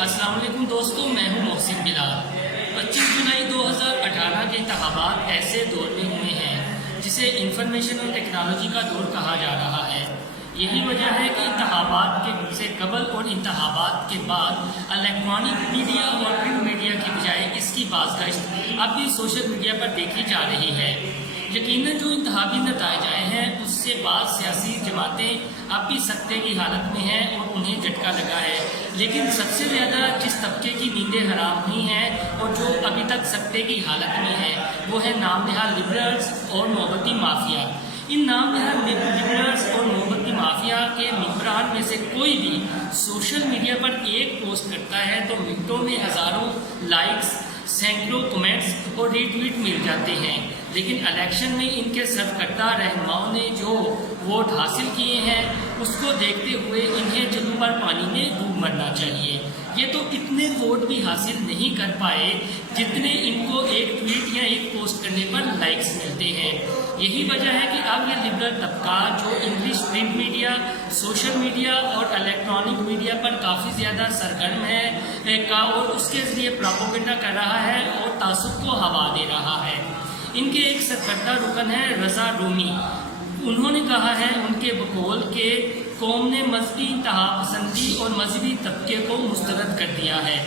السلام علیکم دوستوں، میں ہوں محسن بلال۔ 25 جولائی 2018 کے انتخابات ایسے دور میں ہوئے ہیں جسے انفارمیشن اور ٹیکنالوجی کا دور کہا جا رہا ہے۔ یہی وجہ ہے کہ انتخابات سے قبل اور انتخابات کے بعد الیکٹرانک میڈیا اور پرنٹ میڈیا کی بجائے اس کی بازگشت اب بھی سوشل میڈیا پر دیکھی جا رہی ہے۔ یقیناً جو انتخابی نتائج آئے ہیں اس سے بعض سیاسی جماعتیں اب بھی سکتے کی حالت میں ہیں اور انہیں جھٹکا لگا ہے، لیکن سب سے زیادہ جس طبقے کی نیندیں حرام ہوئی ہیں اور جو ابھی تک سکتے کی حالت میں ہے وہ ہے نام نہاد لبرلز اور نوبتی مافیا۔ ان نام نہاد لبرلز اور نوبتی مافیا کے ممبران میں سے کوئی بھی سوشل میڈیا پر ایک پوسٹ کرتا ہے تو منٹوں میں ہزاروں لائکس، سینکڑوں کمنٹس اور ری ٹویٹ مل جاتے ہیں، لیکن الیکشن میں ان کے سرکردہ رہنماؤں نے جو ووٹ حاصل کیے ہیں اس کو دیکھتے ہوئے انہیں جلو پر پانی میں ڈوب مرنا چاہیے۔ یہ تو اتنے ووٹ بھی حاصل نہیں کر پائے جتنے ان کو ایک ٹویٹ یا ایک پوسٹ کرنے پر لائکس ملتے ہیں۔ یہی وجہ ہے کہ اب یہ لبرل طبقہ جو English print media, social media اور الیکٹرانک میڈیا پر کافی زیادہ سرگرم ہے اور اس کے ذریعے پروپیگنڈا کر رہا ہے اور تعصب کو ہوا دے رہا ہے۔ ان کے ایک سرکردہ رکن ہے رضا رومی۔ انہوں نے کہا ہے ان کے بقول کہ قوم نے مذہبی انتہا پسندی اور مذہبی طبقے کو مسترد کر دیا ہے،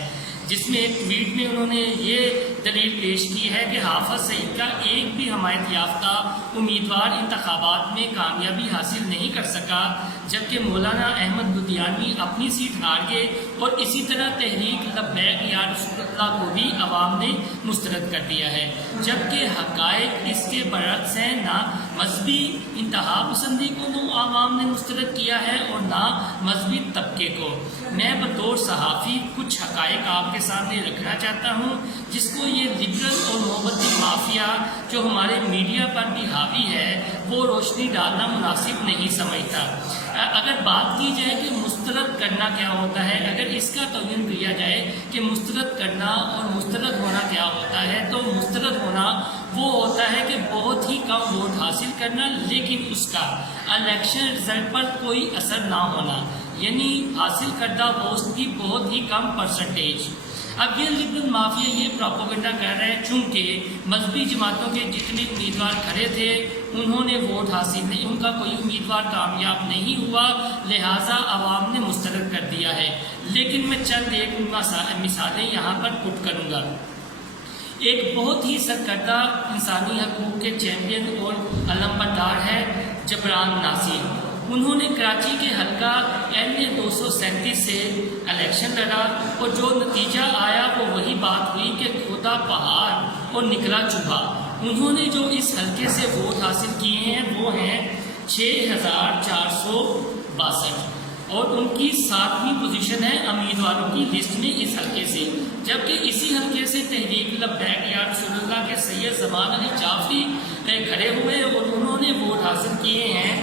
جس میں ایک ٹویٹ میں انہوں نے یہ دلیل پیش کی ہے کہ حافظ سعید کا ایک بھی حمایت یافتہ امیدوار انتخابات میں کامیابی حاصل نہیں کر سکا، جبکہ مولانا احمد لدھیانوی اپنی سیٹ ہار گئے اور اسی طرح تحریک لبیک یا رسول اللہ کو بھی عوام نے مسترد کر دیا ہے، جبکہ حقائق اس کے برعکس ہیں۔ نہ مذہبی انتہا پسندی کو عوام نے مسترد کیا ہے اور نہ مذہبی طبقے کو۔ میں بطور صحافی کچھ حقائق آپ کے سامنے رکھنا چاہتا ہوں جس کو یہ لبرل اور نوبتی مافیا جو ہمارے میڈیا پر بھی حاوی ہے وہ روشنی ڈالنا مناسب نہیں سمجھتا۔ اگر بات کی جائے کہ مسترد کرنا کیا ہوتا ہے، اگر اس کا تعین کیا جائے کہ مسترد کرنا اور مسترد ہونا کیا ہوتا ہے، تو مسترد ہونا وہ ہوتا ہے کہ بہت ہی کم ووٹ حاصل کرنا لیکن اس کا الیکشن رزلٹ پر کوئی اثر نہ ہونا، یعنی حاصل کردہ ووٹ کی بہت ہی کم پرسنٹیج۔ اب یہ لبرل مافیا یہ پروپیگنڈا کر رہے ہیں چونکہ مذہبی جماعتوں کے جتنے امیدوار کھڑے تھے انہوں نے ووٹ حاصل نہیں، ان کا کوئی امیدوار کامیاب نہیں ہوا، لہٰذا عوام نے مسترد کر دیا ہے۔ لیکن میں چند ایک مثالیں یہاں پر پٹ کروں گا۔ ایک بہت ہی سرکردہ انسانی حقوق کے چیمپئن اور علمبردار ہے جبران ناصر۔ انہوں نے کراچی کے حلقہ NA 237 سے الیکشن لڑا اور جو نتیجہ آیا وہ وہی بات ہوئی کہ کھودا پہاڑ اور نکلا چوہا۔ انہوں نے جو اس حلقے سے ووٹ حاصل کیے ہیں وہ ہیں 6462 اور ان کی 7ویں پوزیشن ہے امیدواروں کی لسٹ میں اس حلقے سے، جبکہ اسی حلقے سے تحریک لبیک یا رسول اللہ کے سید زمان علی جعفری کھڑے ہوئے اور انہوں نے ووٹ حاصل کیے ہیں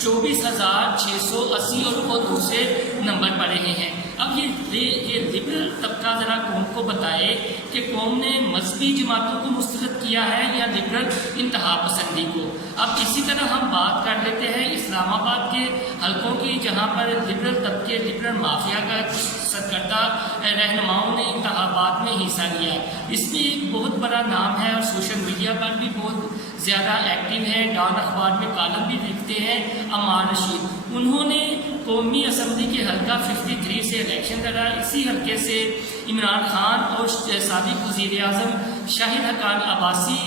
24,680 اور وہ دوسرے نمبر پر رہے ہیں۔ اب یہ لبرل طبقہ ذرا قوم کو بتائے کہ قوم نے مذہبی جماعتوں کو مسترد کیا ہے یا لبرل انتہا پسندی کو۔ اب اسی طرح ہم بات کر لیتے ہیں اسلام آباد کے حلقوں کی جہاں پر لبرل طبقے لبرل مافیا کا سرکردہ رہنماؤں نے انتخابات میں حصہ لیا۔ اس میں ایک بہت بڑا نام ہے اور سوشل میڈیا پر بھی بہت زیادہ ایکٹیو ہے، ڈان اخبار میں کالم بھی لکھتے ہیں، عمار رشید۔ انہوں نے قومی اسمبلی کے حلقہ 53 سے الیکشن لڑا۔ اسی حلقے سے عمران خان اور سابق وزیر اعظم شاہد حقان عباسی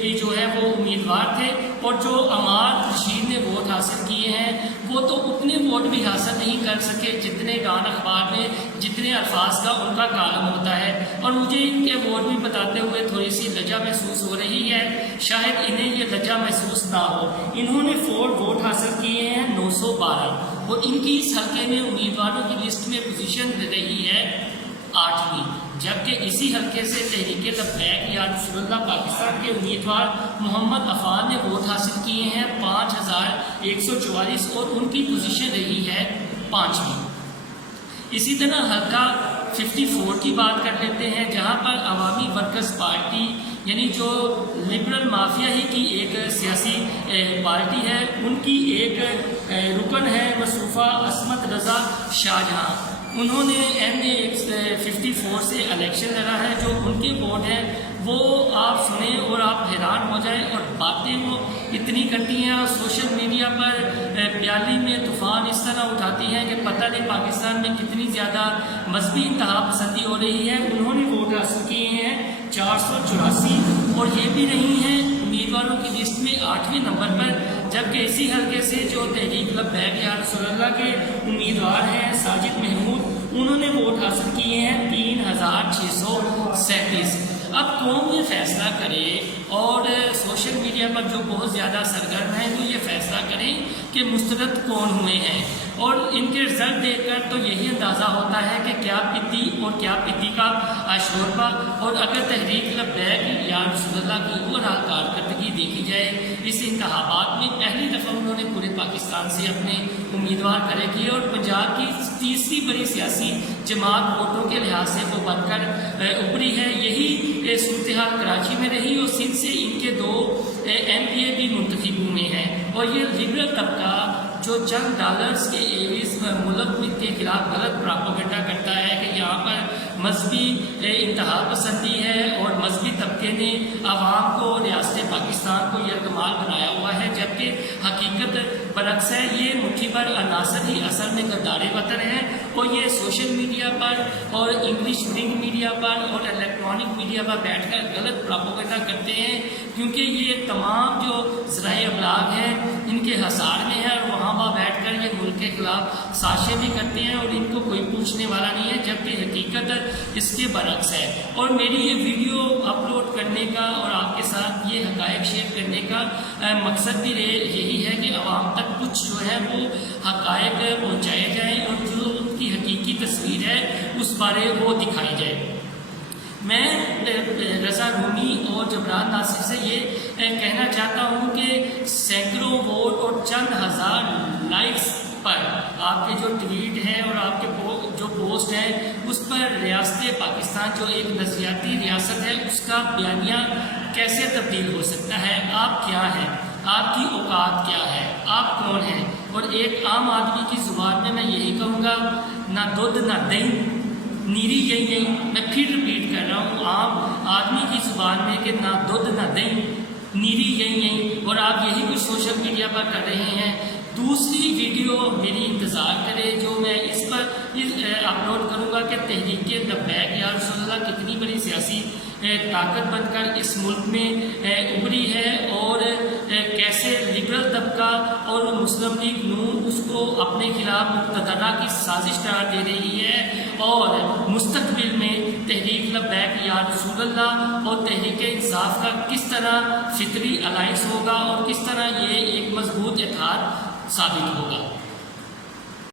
بھی جو ہے وہ امیدوار تھے، اور جو عمار رشید نے ووٹ حاصل کیے ہیں وہ تو اتنے ووٹ بھی حاصل نہیں کر سکے جتنے ڈان اخبار میں جتنے الفاظ کا ان کا کالم ہوتا ہے، اور مجھے ان کے ووٹ بھی بتاتے ہوئے تھوڑی سی لجا محسوس ہو رہی ہے، شاید انہیں یہ لجا محسوس نہ ہو۔ انہوں نے 4 ووٹ حاصل کیے ہیں 912 اور ان کی اس حلقے میں امیدواروں کی لسٹ میں پوزیشن رہی ہے 8ویں، جبکہ اسی حلقے سے تحریک لبیک یا رسول اللہ پاکستان کے امیدوار محمد عفان نے ووٹ حاصل کیے ہیں 5144 اور ان کی پوزیشن رہی ہے 5ویں۔ اسی طرح حلقہ 54 کی بات کر لیتے ہیں جہاں پر عوامی ورکرز پارٹی یعنی جو لبرل مافیا ہی کی ایک سیاسی پارٹی ہے، ان کی ایک رکن ہے مصطفیٰ عصمت رضا شاہجہاں۔ انہوں نے MA54 سے الیکشن لڑا ہے. جو ان کے ووٹ ہیں وہ آپ سنیں اور آپ حیران ہو جائیں، اور باتیں وہ اتنی کرتی ہیں اور سوشل میڈیا پر پیالی میں طوفان اس طرح اٹھاتی ہیں کہ پتہ نہیں پاکستان میں کتنی زیادہ مذہبی انتہا پسندی ہو رہی ہے. انہوں نے ووٹ حاصل کیے ہیں 484 اور یہ بھی رہی ہیں امیدواروں کی لسٹ میں 8ویں نمبر پر، جبکہ اسی حلقے سے جو تحریک لبیک یا رسول اللہ کے امیدوار ہیں ساجد محمود، انہوں نے ووٹ حاصل کیے ہیں 3637. اب قوم یہ فیصلہ کرے اور سوشل میڈیا پر جو بہت زیادہ سرگرم ہیں وہ یہ فیصلہ کریں کہ مسترد کون ہوئے ہیں، اور ان کے رزلٹ دیکھ کر تو یہی اندازہ ہوتا ہے کہ کیا پتی اور کیا پتی کا شوربہ. اور اگر تحریک لبیک یا رسول اللہ کی اوورآل کارکردگی دیکھی جائے اس انتخابات میں، پہلی دفعہ انہوں نے پورے پاکستان سے اپنے امیدوار کھڑے کیے اور پنجاب کی تیسری بڑی سیاسی جماعت ووٹوں کے لحاظ سے وہ بن کر ابھری ہے. یہی صورتحال کراچی میں رہی اور سندھ سے ان کے 2 MPA بھی منتخب ہوئے ہیں. اور یہ لبرل طبقہ جو چند ڈالرز کے ایوز ملک کے خلاف غلط پراپیگنڈا کرتا ہے کہ یہاں پر مذہبی انتہا پسندی ہے اور مذہبی طبقے نے عوام کو ریاست پاکستان کو یرغمال بنایا ہوا ہے، جبکہ حقیقت برعکس ہے. یہ مٹھی بھر عناصر ہی اصل میں غدار وطن ہیں، اور یہ سوشل میڈیا پر اور انگلش لنک میڈیا پر اور الیکٹرانک میڈیا پر بیٹھ کر غلط پراپیگنڈا کرتے ہیں، کیونکہ یہ تمام جو ذرائع ابلاغ ہیں ان کے حصار میں ہے، اور وہاں بیٹھ کر یہ ملک کے خلاف سازشیں بھی کرتے ہیں اور ان کو کوئی پوچھنے والا نہیں ہے، جبکہ حقیقت اس کے برعکس ہے. اور میری یہ ویڈیو اپلوڈ کرنے کا اور آپ کے ساتھ یہ حقائق شیئر کرنے کا مقصد بھی یہی ہے کہ عوام تک کچھ جو ہے وہ حقائق پہنچائے جائیں اور جو ان کی حقیقی تصویر ہے اس بارے وہ دکھائی جائے. میں رضا رومی اور جبران ناصر سے یہ کہنا چاہتا ہوں کہ سینکڑوں ووٹ اور چند ہزار لائکس پر آپ کے جو ٹویٹ ہیں اور آپ کے جو پوسٹ ہیں اس پر ریاست پاکستان جو ایک نظریاتی ریاست ہے اس کا بیانیہ کیسے تبدیل ہو سکتا ہے؟ آپ کیا ہیں؟ آپ کی اوقات کیا ہے؟ آپ کون ہیں؟ اور ایک عام آدمی کی زبان میں یہی کہوں گا، نہ دودھ نہ دہی، نیری یہی. میں پھر ریپیٹ کر رہا ہوں عام آدمی کی زبان میں کہ نہ دودھ نہ دہی، نیری یہی. اور آپ یہی کچھ سوشل میڈیا پر کر رہے ہیں. دوسری ویڈیو میری انتظار کرے جو میں اس پر اپلوڈ کروں گا کہ تحریک لبیک یا رسول اللہ کتنی بڑی سیاسی طاقت بن کر اس ملک میں ابھری ہے، اور کیسے لبرل طبقہ اور مسلم لیگ نون اس کو اپنے خلاف مقتدرہ کی سازش قرار دے رہی ہے، اور مستقبل میں تحریک لبیک یا رسول اللہ اور تحریک انصاف کا کس طرح فطری الائنس ہوگا اور کس طرح یہ ایک مضبوط اتحاد ثابت ہوگا.